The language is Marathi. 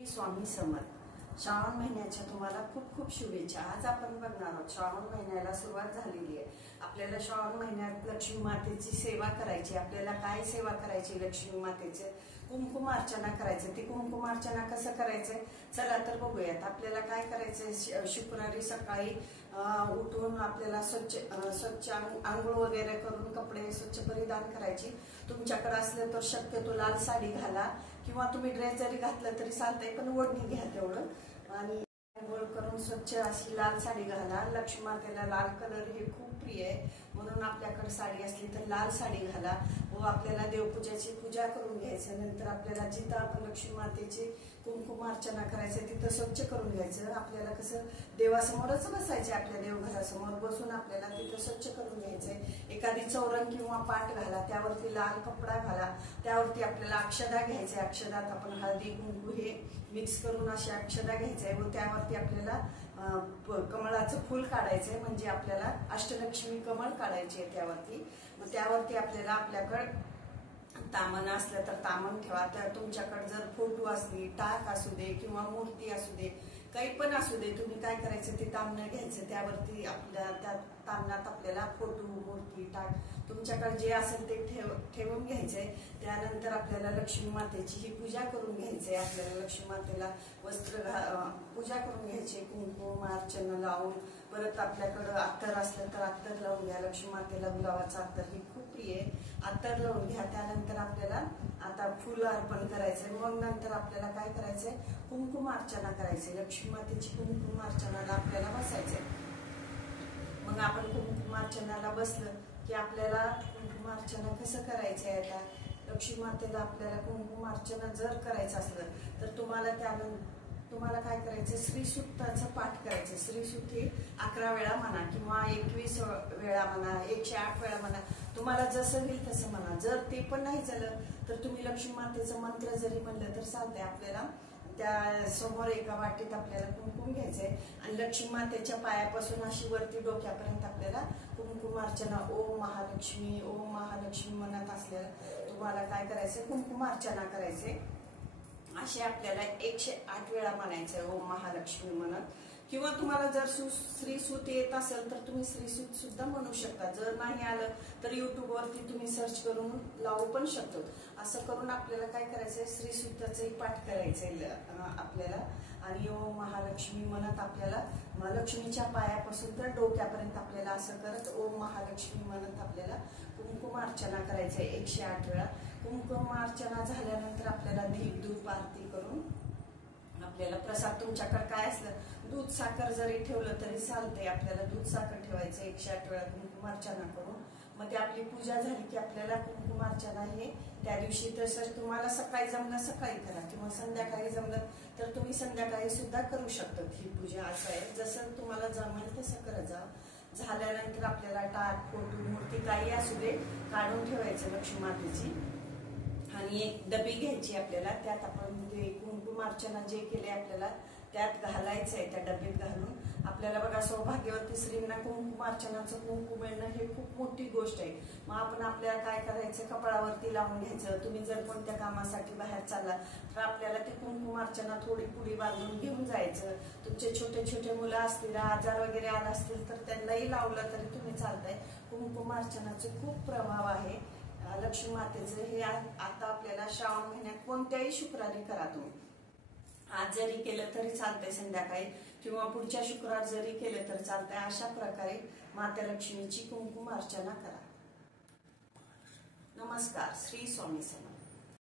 स्वामी समर्थ. श्रावण महिन्याच्या तुम्हाला खूप खूप शुभेच्छा. आज आपण बघणार आहोत श्रावण महिन्याला सुरुवात झालेली आहे. आपल्याला श्रावण महिन्यात लक्ष्मी मातेची सेवा करायची. आपल्याला काय सेवा करायची? लक्ष्मी मातेचे कुंकुम अर्चना करायचं. ती कुंकुम अर्चना कसं करायचंय चला तर बघूयात. आपल्याला काय करायचंय? शुक्रवारी सकाळी उठून आपल्याला स्वच्छ आंघोळ वगैरे करून कपडे स्वच्छ परिधान करायची. तुमच्याकडे असलं तर शक्यतो लाल साडी घाला किंवा तुम्ही ड्रेस जरी घातलं तरी चालतंय, पण ओढणी घ्या तेवढं. आणि आंघोळ करून स्वच्छ अशी लाल साडी घाला. लक्ष्मी मातेला लाल कलर हे खूप प्रिय आहे, म्हणून आपल्याकडे साडी असली तर लाल साडी घाला. व आपल्याला देवपूजाची पूजा करून घ्यायचं. नंतर आपल्याला जिथं आपण लक्ष्मी मातेची कुंकुम अर्चना करायचं तिथं स्वच्छ करून घ्यायचं. आपल्याला कसं देवासमोरच बसायचे, आपल्या देवघरासमोर बसून आपल्याला तिथं स्वच्छ करून घ्यायचंय. एखादी चौरंग किंवा पाट घाला, त्यावरती लाल कपडा घाला, त्यावरती आपल्याला अक्षदा घ्यायचे. अक्षदात आपण हळदी कुंकू हे मिक्स करून अशी अक्षदा घ्यायचंय व त्यावरती आपल्याला कमळाचं फूल काढायचंय, म्हणजे आपल्याला अष्टलक्ष्मी कमळ काढायचे आहे त्यावरती. मग त्यावरती आपल्याला आपल्याकडे तामण असलं तर तामण ठेवा. तर तुमच्याकडे जर फोटो असली, टाक असू दे किंवा मूर्ती असू दे, काही पण असू दे, तुम्ही काय करायचं ते तामणं घ्यायचं. त्यावरती आपल्या त्या तामणात आपल्याला फोटो, मूर्ती, टाक तुमच्याकडे जे असेल ते ठेवून घ्यायचंय. त्यानंतर आपल्याला लक्ष्मी मातेची ही पूजा करून घ्यायचंय. आपल्याला लक्ष्मी मातेला वस्त्र पूजा करून घ्यायची, कुंकुम अर्चना लावून. परत आपल्याकडं अत्तर असलं तर अत्तर लावून घ्या. लक्ष्मी मातेला गुलाबाचं अत्तर हे खूप प्रिय आहे, अत्तर लावून घ्या. त्यानंतर आपल्याला आता फुल अर्पण करायचंय. मग नंतर आपल्याला काय करायचंय? कुंकुम अर्चना करायचंय. लक्ष्मी मातेची कुंकुम अर्चनाला आपल्याला बसायचंय. मग आपण कुंकुम अर्चनाला बसलं की आपल्याला कुंकुम अर्चना कसं करायचंय? आता लक्ष्मी मातेला आपल्याला कुंकुम अर्चना जर करायचं असलं तर तुम्हाला काय करायचं? श्रीसूक्ताचं पाठ करायचं. श्रीसूक्त हे 11 वेळा म्हणा किंवा 21 वेळा म्हणा, 108 वेळा म्हणा, तुम्हाला जसं होईल तसं म्हणा. जर ते पण नाही झालं तर तुम्ही लक्ष्मी मातेचं मंत्र जरी म्हणलं तर चालतंय. आपल्याला त्या समोर एका वाटीत आपल्याला कुंकुम घ्यायचंय आणि लक्ष्मी मातेच्या पायापासून अशी वरती डोक्यापर्यंत आपल्याला कुंकुम अर्चना ओम महालक्ष्मी, ओम महालक्ष्मी म्हणत असलेलं तुम्हाला काय करायचंय? कुंकुम अर्चना करायचे. असे आपल्याला 108 वेळा म्हणायचंय ओम महालक्ष्मी म्हणत. किंवा तुम्हाला जर श्रीसूत येत असेल तर तुम्ही श्रीसूत सुद्धा म्हणू शकता. जर नाही आलं तर युट्यूब वरती तुम्ही सर्च करून लावू पण शकतो. असं करून आपल्याला काय करायचंय? श्रीसूक्ताचं पाठ करायचंय आपल्याला. आणि ओम महालक्ष्मी म्हणत आपल्याला लक्ष्मीच्या पायापासून तर डोक्यापर्यंत आपल्याला असं करत ओम महालक्ष्मी म्हणत आपल्याला कुंकुम अर्चना करायचंय 108 वेळा. कुंकुम अर्चना झाल्यानंतर आपल्याला दीप धूप आरती करून आपल्याला प्रसाद तुमच्याकडे काय असलं, दूध साखर जरी ठेवलं तरी चालतंय. आपल्याला दूध साखर ठेवायचं 108 वेळा कुंकुम अर्चना करून. मग ते आपली पूजा झाली की आपल्याला कुंकुम अर्चना हे त्या दिवशी तसं तुम्हाला सकाळी जमलं सकाळी करा किंवा संध्याकाळी जमलं तर तुम्ही संध्याकाळी सुद्धा करू शकता. ही पूजा असं आहे, जसं तुम्हाला जमेल तसं करत जा. झाल्यानंतर आपल्याला टाक, फोटो, मूर्ती काही असू दे काढून ठेवायचं लक्ष्मी मातेची. आणि एक डबी घ्यायची आपल्याला, त्यात आपण ते कुंकुम अर्चना जे केले आपल्याला त्यात घालायचंय. त्या डबीत घालून आपल्याला बघा, सौभाग्यवती स्त्रींना कुंकुम अर्चनाचं कुंकुम मिळणं हे खूप मोठी गोष्ट आहे. मग आपण आपल्याला काय करायचं? कपाळावरती लावून घ्यायचं. तुम्ही जर कोणत्या कामासाठी बाहेर चालला तर आपल्याला ते कुंकुम अर्चना थोडी पुडी बांधून घेऊन जायचं. तुमचे छोटे छोटे मुलं असतील, आजार वगैरे आला असतील तर त्यांनाही लावलं तरी तुम्ही चालतंय. कुंकुम अर्चनाचे खूप प्रभाव आहे लक्ष्मी मातेचं. हे आता आपल्याला श्रावण महिन्यात कोणत्याही शुक्रवारी करा तुम्ही. आज जरी केलं तरी चालतंय संध्याकाळी, किंवा पुढच्या शुक्रवार जरी केलं तर चालतंय. अशा प्रकारे माता लक्ष्मीची कुंकुम अर्चना करा. नमस्कार. श्री स्वामी समर्थ.